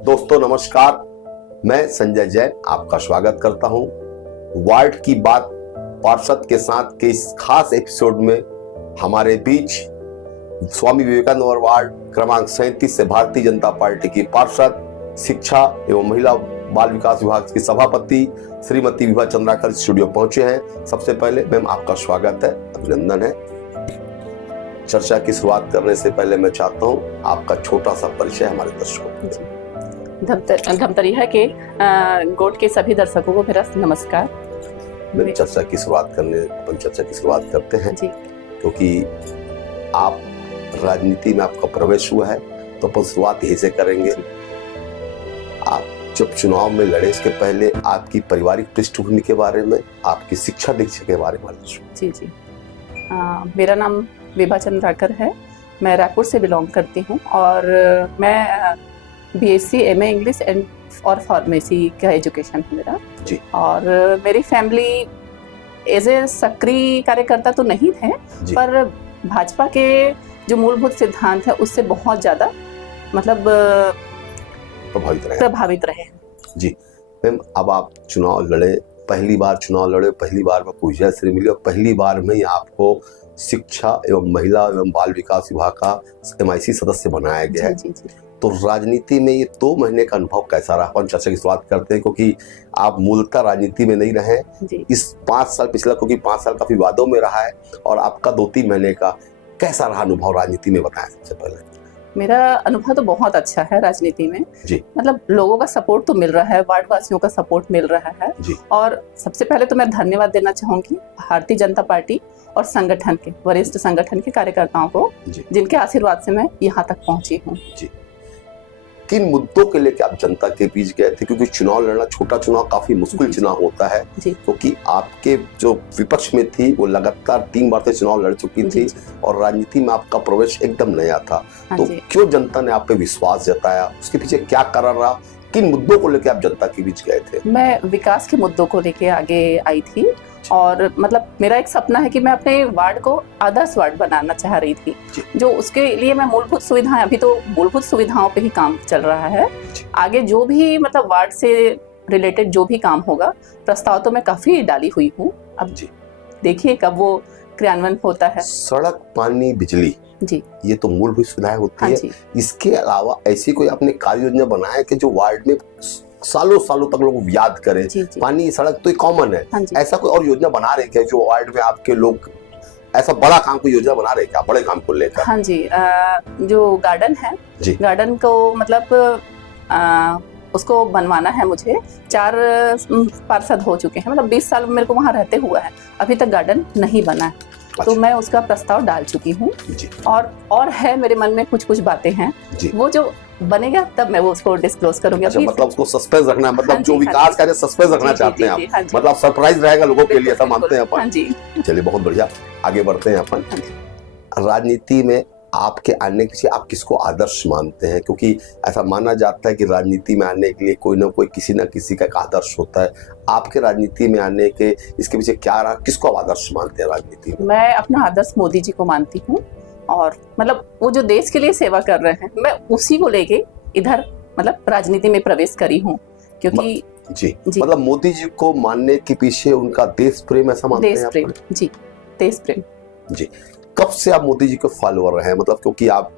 दोस्तों नमस्कार, मैं संजय जैन आपका स्वागत करता हूं वार्ड की बात पार्षद के साथ के इस खास एपिसोड में। हमारे बीच स्वामी विवेकानंद नगर वार्ड क्रमांक 37 से भारतीय जनता पार्टी की पार्षद, शिक्षा एवं महिला बाल विकास विभाग की सभापति श्रीमती विभा चंद्राकर स्टूडियो पहुंचे हैं। सबसे पहले मैम आपका स्वागत है, अभिनंदन है। चर्चा की शुरुआत करने से पहले मैं चाहता हूं आपका छोटा सा परिचय हमारे दर्शकों को। धमतरिया के गोट के सभी दर्शकों को मेरा नमस्कार। चर्चा की शुरुआत करते हैं जी। क्योंकि आप राजनीति में आपका प्रवेश हुआ है तो अपन शुरुआत यही से करेंगे। आप जब चुनाव में लड़े इसके पहले आपकी पारिवारिक पृष्ठभूमि के बारे में, आपकी शिक्षा दीक्षा के बारे में जी। मेरा नाम विभा चंद्राकर है, मैं रायपुर से बिलोंग करती हूँ और मैं बीएससी एमए इंग्लिश एंड और फार्मेसी का एजुकेशन है मेरा जी। और मेरी फैमिली एज ए सक्रिय कार्यकर्ता तो नहीं थे, पर भाजपा के जो मूलभूत सिद्धांत है उससे बहुत ज़्यादा मतलब प्रभावित रहे जी। मैम अब आप चुनाव लड़े, पहली बार में कोई जयश्री मिली और पहली बार में ही आपको शिक्षा एवं महिला एवं बाल विकास विभाग का MIC सदस्य बनाया गया है। जी। तो राजनीति में ये 2 महीने का अनुभव कैसा रहा? अपन चर्चा की शुरुआत करते हैं क्योंकि आप मूलतः राजनीति में नहीं रहे इस 5 साल पिछला, क्योंकि 5 साल काफी विवादों में रहा है और आपका 2-3 महीने का कैसा रहा अनुभव राजनीति में, बताएं सबसे पहले। मेरा अनुभव तो बहुत अच्छा है राजनीति में जी। मतलब लोगों का सपोर्ट तो मिल रहा है, वार्ड वासियों का सपोर्ट मिल रहा है जी। और सबसे पहले तो मैं धन्यवाद देना चाहूंगी भारतीय जनता पार्टी और संगठन के वरिष्ठ संगठन के कार्यकर्ताओं को, जिनके आशीर्वाद से मैं यहाँ तक पहुंची हूँ। किन मुद्दों के लेकर आप जनता के बीच गए थे? क्योंकि चुनाव लड़ना, छोटा चुनाव काफी मुश्किल चुनाव होता है, क्योंकि आपके जो विपक्ष में थी वो लगातार 3 बार से चुनाव लड़ चुकी थी और राजनीति में आपका प्रवेश एकदम नया था। तो क्यों जनता ने आप पे विश्वास जताया? उसके पीछे क्या कारण रहा? किन मुद्दों को लेकर आप जनता के बीच गए थे? मैं विकास के मुद्दों को लेके आगे आई थी और मतलब मेरा एक सपना है कि मैं अपने वार्ड को आदर्श वार्ड बनाना चाह रही थी, जो उसके लिए मैं मूलभूत सुविधाएं, अभी तो मूलभूत सुविधाओं पे ही काम चल रहा है। आगे जो भी मतलब वार्ड से रिलेटेड जो भी काम होगा, प्रस्ताव तो मैं काफी डाली हुई हूँ। अब देखिए कब वो क्रियान्वयन होता है। सड़क, पानी, बिजली जी, ये तो मूलभूत सुविधाएं होती है। इसके अलावा ऐसी कोई आपने कार्य योजना बनाया कि जो वार्ड में सालों तक लोग याद करें? पानी, सड़क तो कॉमन है, ऐसा कोई और योजना बना रहे क्या जो वार्ड में आपके लोग ऐसा बड़ा काम को योजना बना रहे क्या, बड़े काम को लेकर? हाँ जी, जो गार्डन है, गार्डन को मतलब उसको बनवाना है मुझे। 4 पार्षद हो चुके हैं, मतलब 20 साल मेरे को वहाँ रहते हुआ है, अभी तक गार्डन नहीं बना है। तो मैं उसका प्रस्ताव डाल चुकी हूँ और है मेरे मन में कुछ बातें हैं, वो जो बनेगा तब मैं वो उसको डिस्क्लोज करूंगी। अच्छा, मतलब उसको सस्पेंस रखना, मतलब जो विकास कार्य सस्पेंस रखना चाहते हैं आप, मतलब सरप्राइज रहेगा लोगों के लिए, ऐसा मानते हैं अपन? चलिए बहुत बढ़िया, आगे बढ़ते हैं अपन। राजनीति में आपके आने के पीछे आप किसको आदर्श मानते हैं? क्योंकि ऐसा माना जाता है कि राजनीति में आने के लिए कोई ना कोई किसी ना किसी का एक आदर्श होता है। आपके राजनीति में आने के इसके पीछे क्या रहा, किसको आप आदर्श मानते हैं राजनीति में? मैं अपना आदर्श मोदी जी को मानती हूँ और मतलब वो जो देश के लिए सेवा कर रहे हैं, मैं उसी को लेके इधर मतलब राजनीति में प्रवेश करी हूँ। क्योंकि जी, मतलब मोदी जी को मानने के पीछे उनका देश प्रेम, ऐसा मानते हैं? देश प्रेम जी, देश प्रेम जी। कब से आप मोदी जी के फॉलोअर हैं? मतलब क्योंकि आप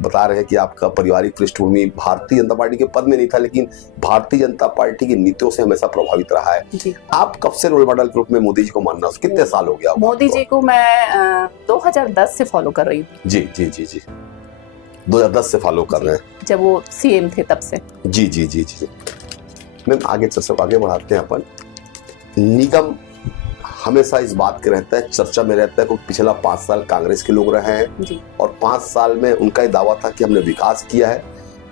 बता रहे हैं कि आपका पारिवारिक पृष्ठभूमि भारतीय जनता पार्टी के पद में नहीं था, लेकिन भारतीय जनता पार्टी की नीतियों से हमेशा प्रभावित रहा है। आप कब से रोल मॉडल के रूप में मोदी जी को मानना, कितने साल हो गया? मोदी जी को मैं 2010 से फॉलो कर रही हूँ। जी 2010 से फॉलो कर रहे हैं, जब वो CM थे तब से। जी। मैम आगे चर्चा आगे बढ़ाते हैं अपन। निगम हमेशा इस बात के रहता है, चर्चा में रहता है कि पिछला 5 साल कांग्रेस के लोग रहे हैं और 5 साल में उनका दावा था कि हमने विकास किया है,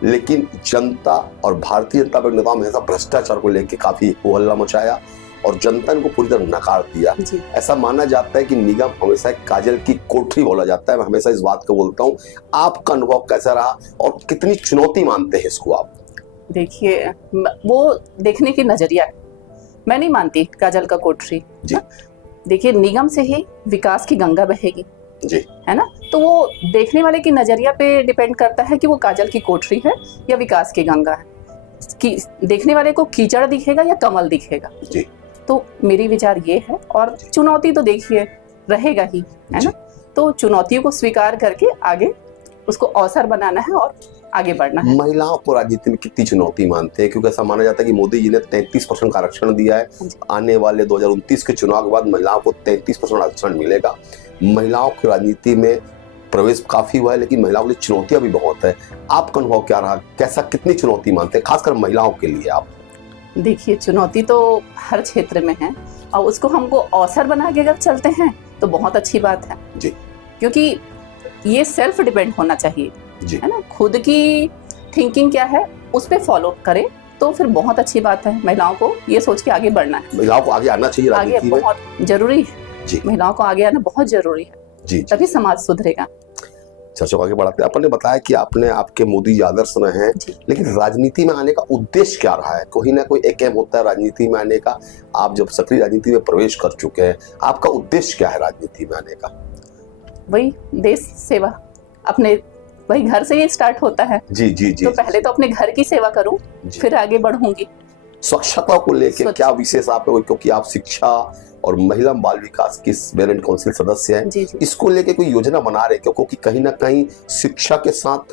लेकिन जनता और भारतीय जनता पार्टी नेताओं में हमेशा भ्रष्टाचार को लेकर काफी होहल्ला मचाया और जनता इनको पूरी तरह नकार दिया। ऐसा माना जाता है कि निगम हमेशा काजल की कोठरी बोला जाता है। मैं हमेशा इस बात को बोलता हूँ, आपका अनुभव कैसा रहा और कितनी चुनौती मानते हैं इसको आप? देखिए, वो देखने की नजरिया है, मैं नहीं मानती काजल का कोठरी। देखिए, निगम से ही विकास की गंगा बहेगी, जी। है ना। तो वो देखने वाले की नजरिया पे डिपेंड करता है कि वो काजल की कोठरी है या विकास की गंगा है, कि देखने वाले को कीचड़ दिखेगा या कमल दिखेगा। जी। तो मेरी विचार ये है, और चुनौती तो देखिए रहेगा ही, है ना। तो चुनौतियों को स्वीकार करके आगे उसको अवसर बनाना है और आगे बढ़ना है। महिलाओं को राजनीति में कितनी चुनौती मानते हैं, क्योंकि ऐसा माना जाता है कि मोदी जी ने 33% का आरक्षण दिया है, आने वाले 2029 के चुनाव के बाद महिलाओं को 33% आरक्षण मिलेगा। महिलाओं की राजनीति में प्रवेश काफी हुआ है, लेकिन महिलाओं के लिए चुनौतियां भी बहुत है। आपका अनुभव क्या रहा, कैसा, कितनी चुनौती मानते हैं खासकर महिलाओं के लिए आप? देखिए, चुनौती तो हर क्षेत्र में है, और उसको हमको अवसर बना के अगर चलते हैं तो बहुत अच्छी बात है जी। क्योंकि ये सेल्फ डिपेंड होना चाहिए जी। है ना। खुद की थिंकिंग क्या है उस पे फॉलो करें तो फिर बहुत अच्छी बात है। महिलाओं को ये सोच के आगे बढ़ना है, महिलाओं को आगे आना चाहिए आगे राजनीति में। बहुत जरूरी है जी। महिलाओं को आगे आना बहुत जरूरी है, जी। तभी समाज सुधरेगा। चर्चा को आगे बढ़ाते हैं। आपने बताया कि आपने आपके मोदी जी आदर्श में हैं, लेकिन राजनीति में आने का उद्देश्य क्या रहा है? कोई ना कोई एक एम होता है राजनीति में आने का। आप जब सक्रिय राजनीति में प्रवेश कर चुके हैं, आपका उद्देश्य क्या है राजनीति में आने का? वही देश सेवा, अपने वही घर से ही स्टार्ट होता है। जी जी जी। तो पहले तो अपने घर की सेवा करूं, फिर आगे बढ़ूंगी। स्वच्छता को लेकर क्या विशेष आपको, क्योंकि आप शिक्षा और महिला बाल विकास की वेलेंट काउंसिल सदस्य हैं, जी जी। इसको लेके कोई योजना बना रहे हैं? क्योंकि कहीं ना कहीं शिक्षा के साथ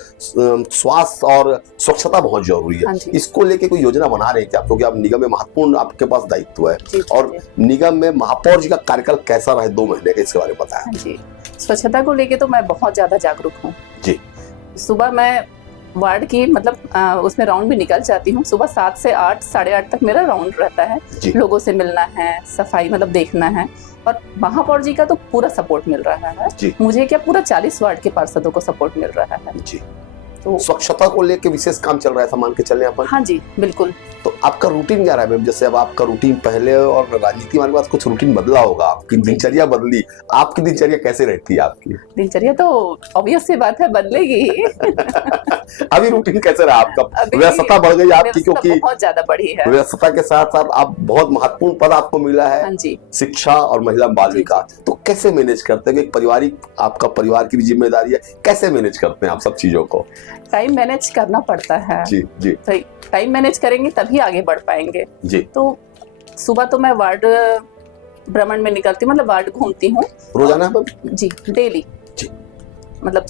स्वास्थ्य और स्वच्छता बहुत जरूरी है। इसको लेके कोई योजना बना रहे हैं क्या? क्योंकि आप निगम में महत्वपूर्ण आपके पास दायित्व है। जी, और निगम में महापौर जी का कार्यकाल कैसा रहे 2 महीने का, इसके बारे में बताएं। जी, स्वच्छता को लेके तो मैं बहुत ज्यादा जागरूक हूँ जी। सुबह मैं वार्ड की मतलब उसमें राउंड भी निकल जाती हूँ। सुबह 7 से 8, साढ़े 8 तक मेरा राउंड रहता है। लोगों से मिलना है, सफाई मतलब देखना है, और महापौर जी का तो पूरा सपोर्ट मिल रहा है मुझे। क्या पूरा 40 वार्ड के पार्षदों को सपोर्ट मिल रहा है जी। तो स्वच्छता को लेके विशेष काम चल रहा है, मान के चले अपन। हाँ जी, बिल्कुल। तो आपका रूटीन क्या रहा है मैम? जैसे अब आपका रूटीन पहले और राजनीति वाले बाद कुछ रूटीन बदला होगा, आपकी दिनचर्या बदली। आपकी दिनचर्या कैसे रहती है? आपकी दिनचर्या तो ऑब्वियस सी बात है, बदलेगी। अभी रूटीन कैसे रहा आपका? व्यस्तता बढ़ गई आपकी, क्योंकि बहुत ज्यादा बढ़ी है। व्यस्तता के साथ साथ आप बहुत महत्वपूर्ण पद आपको मिला है। हाँ जी। शिक्षा और महिला बाल विकास, तो कैसे मैनेज करते हैं? पारिवारिक, आपका परिवार की भी जिम्मेदारी है, कैसे मैनेज करते हैं आप सब चीजों को? टाइम मैनेज करना पड़ता है। जी जी। सही, टाइम मैनेज करेंगे तभी आगे बढ़ पाएंगे जी। तो सुबह तो मैं वार्ड भ्रमण में निकलती हूँ, मतलब वार्ड घूमती हूँ रोजाना जी, डेली जी। मतलब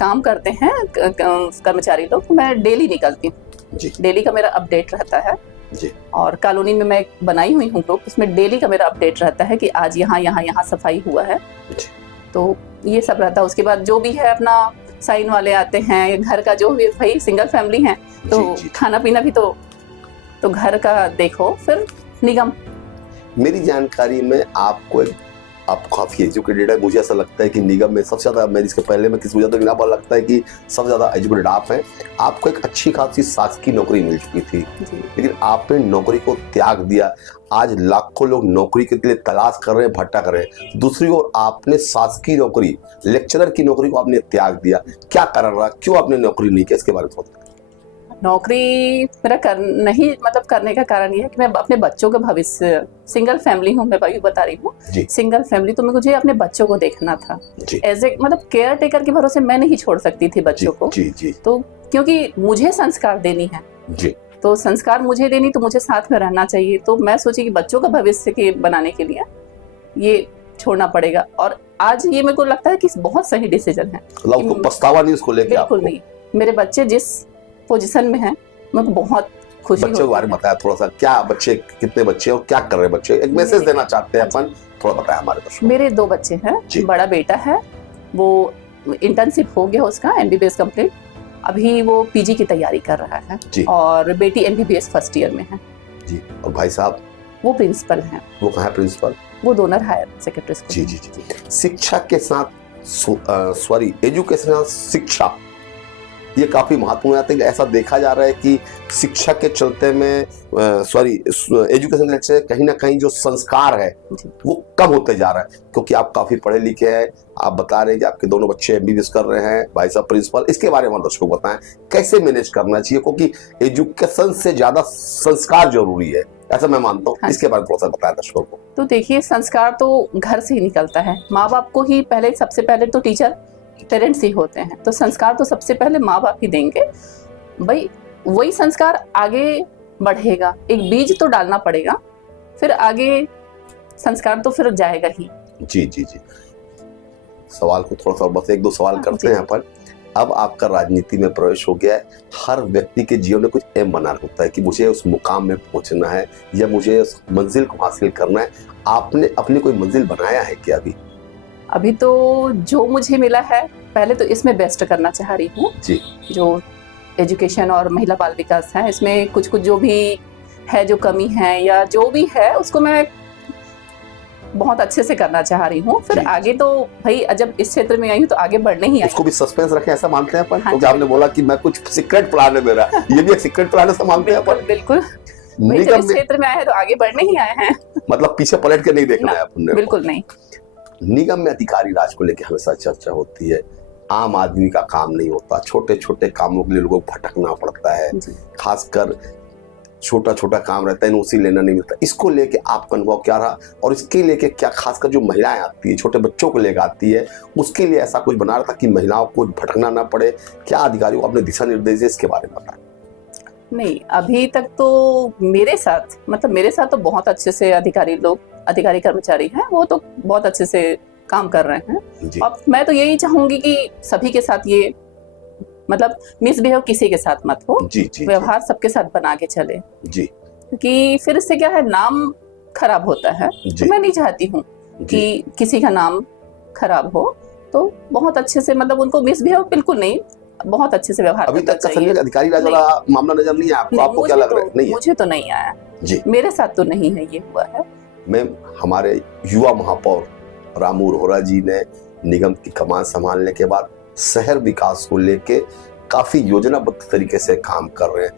काम करते हैं कर्मचारी लोग, मैं डेली निकलती हूँ जी। डेली का मेरा अपडेट रहता है जी। और कॉलोनी में मैं बनाई हुई हूँ ग्रुप, उसमें डेली का मेरा अपडेट रहता है कि आज यहाँ यहाँ यहाँ सफाई हुआ है जी। तो ये सब रहता है। उसके बाद जो भी है अपना साइन वाले आते हैं, घर का जो भी, भाई सिंगल फैमिली है तो जी। खाना पीना भी तो घर का देखो, फिर निगम। मेरी जानकारी में आपको आप काफी एजुकेटेड है। मुझे ऐसा लगता है कि निगम में सबसे ज्यादा, मैं इसके पहले मैं किसी वजह तो लगता है कि सबसे ज्यादा एजुकेटेड आप हैं। आपको एक अच्छी खासी शासकीय नौकरी मिल चुकी थी, लेकिन आपने नौकरी को त्याग दिया। आज लाखों लोग नौकरी के लिए तलाश कर रहे हैं, भटक कर रहे हैं। दूसरी ओर आपने शासकीय नौकरी, लेक्चरर की नौकरी को आपने त्याग दिया। क्या कारण रहा, क्यों आपने नौकरी नहीं की? इसके बारे में सोचते। नौकरी मेरा करने का कारण ये है कि मैं अपने बच्चों का भविष्य, सिंगल फैमिली हूँ मैं, वही बता रही हूँ, सिंगल फैमिली, तो मुझे अपने बच्चों को देखना था। एज ए मतलब केयर टेकर के भरोसे मैं नहीं छोड़ सकती थी बच्चों को जी। तो क्योंकि मुझे संस्कार देनी है जी। तो संस्कार मुझे देनी, तो मुझे साथ में रहना चाहिए। तो मैं सोची कि बच्चों का भविष्य के बनाने के लिए ये छोड़ना पड़ेगा, और आज ये मेरे को लगता है कि बहुत सही डिसीजन है। पछतावा नहीं उसको लेके? बिल्कुल नहीं। मेरे बच्चे जिस पोजीशन में है, मेरे को बहुत खुशी होती है। बच्चों के बारे में बताया थोड़ा सा, क्या बच्चे, कितने बच्चे और क्या कर रहे हैं बच्चे? एक मैसेज देना चाहते हैं अपन, थोड़ा बताया हमारे पास। मेरे 2 बच्चे हैं। बड़ा बेटा है, वो इंटर्नशिप हो गया उसका, MBBS कंप्लीट, अभी वो PG की तैयारी कर रहा है, और बेटी MBBS फर्स्ट ईयर में है जी। और भाई साहब वो प्रिंसिपल हैं। वो कहाँ है प्रिंसिपल? वो डोनर हायर सेकेंडरी स्कूल जी जी। शिक्षा के साथ एजुकेशन, शिक्षा ये काफी महत्वपूर्ण है। ऐसा देखा जा रहा है कि शिक्षा के चलते में एजुकेशन से कहीं ना कहीं जो संस्कार है वो कम होते जा रहा है, क्योंकि आप काफी पढ़े लिखे हैं, आप बता रहे हैं कि आपके दोनों बच्चे एमबीबीएस कर रहे हैं, भाई साहब प्रिंसिपल। इसके बारे में दर्शकों को बताएं कैसे मैनेज करना चाहिए, क्योंकि एजुकेशन से ज्यादा संस्कार जरूरी है, ऐसा मैं मानता हूँ। इसके बारे में थोड़ा सा बताएं दर्शकों को। तो देखिए, संस्कार तो घर से ही निकलता है। माँ बाप को ही पहले, सबसे पहले तो टीचर पेरेंट्स ही होते हैं, तो संस्कार तो सबसे पहले माँ बाप ही देंगे भाई, वही संस्कार आगे बढ़ेगा। एक बीज तो डालना पड़ेगा, फिर आगे संस्कार तो फिर जाएगा ही। जी जी जी, सवाल को थोड़ा सा बस एक दो सवाल करते हैं यहाँ पर। अब आपका राजनीति में प्रवेश हो गया है, हर व्यक्ति के जीवन में कुछ एम बना होता है कि मुझे उस मुकाम में पहुंचना है या मुझे उस मंजिल को हासिल करना है। आपने अपनी कोई मंजिल बनाया है क्या? अभी तो जो मुझे मिला है, पहले तो इसमें बेस्ट करना चाह रही हूँ जी। जो एजुकेशन और महिला बाल विकास है, इसमें कुछ कुछ जो भी है, जो कमी है या जो भी है, उसको मैं बहुत अच्छे से करना चाह रही हूँ। फिर आगे तो भाई जब इस क्षेत्र में आई हूँ तो आगे बढ़ने ही आई। उसको भी सस्पेंस रखें ऐसा मानते हैं अपन? क्योंकि आपने बोला कि मैं कुछ सीक्रेट प्लान है मेरा, ये भी एक सीक्रेट प्लान है मानते हैं अपन? बिल्कुल, जब इस क्षेत्र में आए हैं तो आगे बढ़ने ही आए हैं। मतलब पीछे पलट के नहीं देखना है अपन? बिल्कुल नहीं। निगम में अधिकारी राज को लेकर हमेशा चर्चा होती है। आम आदमी का काम नहीं होता, छोटे छोटे कामों के लिए लोगों को भटकना पड़ता है, खासकर छोटा छोटा काम रहता है, उसी लेना नहीं मिलता। इसको लेके आपका अनुभव क्या रहा, और इसके लेके क्या खासकर जो महिलाएं आती है, छोटे बच्चों को लेकर आती है, उसके लिए ऐसा कुछ बना रहा था कि महिलाओं को भटकना ना पड़े? क्या अधिकारियों को अपने दिशा निर्देश है इसके बारे में बताएं? नहीं, अभी तक तो मेरे साथ तो बहुत अच्छे से अधिकारी कर्मचारी हैं, वो तो बहुत अच्छे से काम कर रहे हैं। अब मैं तो यही चाहूंगी कि सभी के साथ ये मतलब मिसबिहेव किसी के साथ मत हो, व्यवहार सबके साथ बना के चले जी, क्योंकि फिर इससे क्या है, नाम खराब होता है। तो मैं नहीं चाहती हूँ कि किसी का नाम खराब हो, तो बहुत अच्छे से मतलब उनको मिसबिहेव बिल्कुल नहीं, बहुत अच्छे से व्यवहार। अभी तक अधिकारी राज वाला मामला नजर नहीं आया आपको? आपको क्या लग रहा है? नहीं, मुझे तो नहीं आया जी, मेरे साथ तो नहीं है ये हुआ है। मैम, हमारे युवा महापौर रामू रोहरा जी ने निगम की कमान संभालने के बाद शहर विकास को लेके काफी योजनाबद्ध तरीके से काम कर रहे हैं।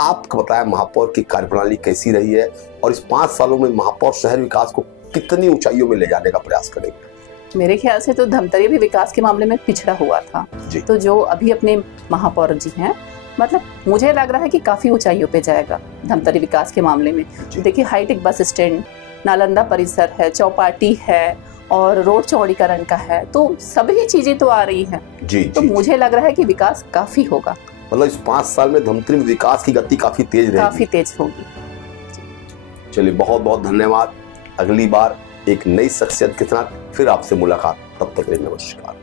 आपको बताया महापौर की कार्यप्रणाली कैसी रही है, और इस 5 सालों में महापौर शहर विकास को कितनी ऊंचाइयों में ले जाने का प्रयास करेंगे? मेरे ख्याल से तो धमतरी भी विकास के मामले में पिछड़ा हुआ था, तो जो अभी अपने महापौर जी हैं, मतलब मुझे लग रहा है कि काफी ऊंचाइयों पे जाएगा धमतरी विकास के मामले में। देखिए, हाईटेक बस स्टैंड, नालंदा परिसर है, चौपाटी है, और रोड चौड़ीकरण का है, तो सभी चीजें तो आ रही हैं जी, तो मुझे लग रहा है कि विकास काफी होगा। मतलब इस 5 साल में धमतरी में विकास की गति काफी तेज रहेगी? काफी तेज होगी। चलिए, बहुत बहुत धन्यवाद। अगली बार एक नई शख्सियत के साथ फिर आपसे मुलाकात, तब तक के लिए नमस्कार।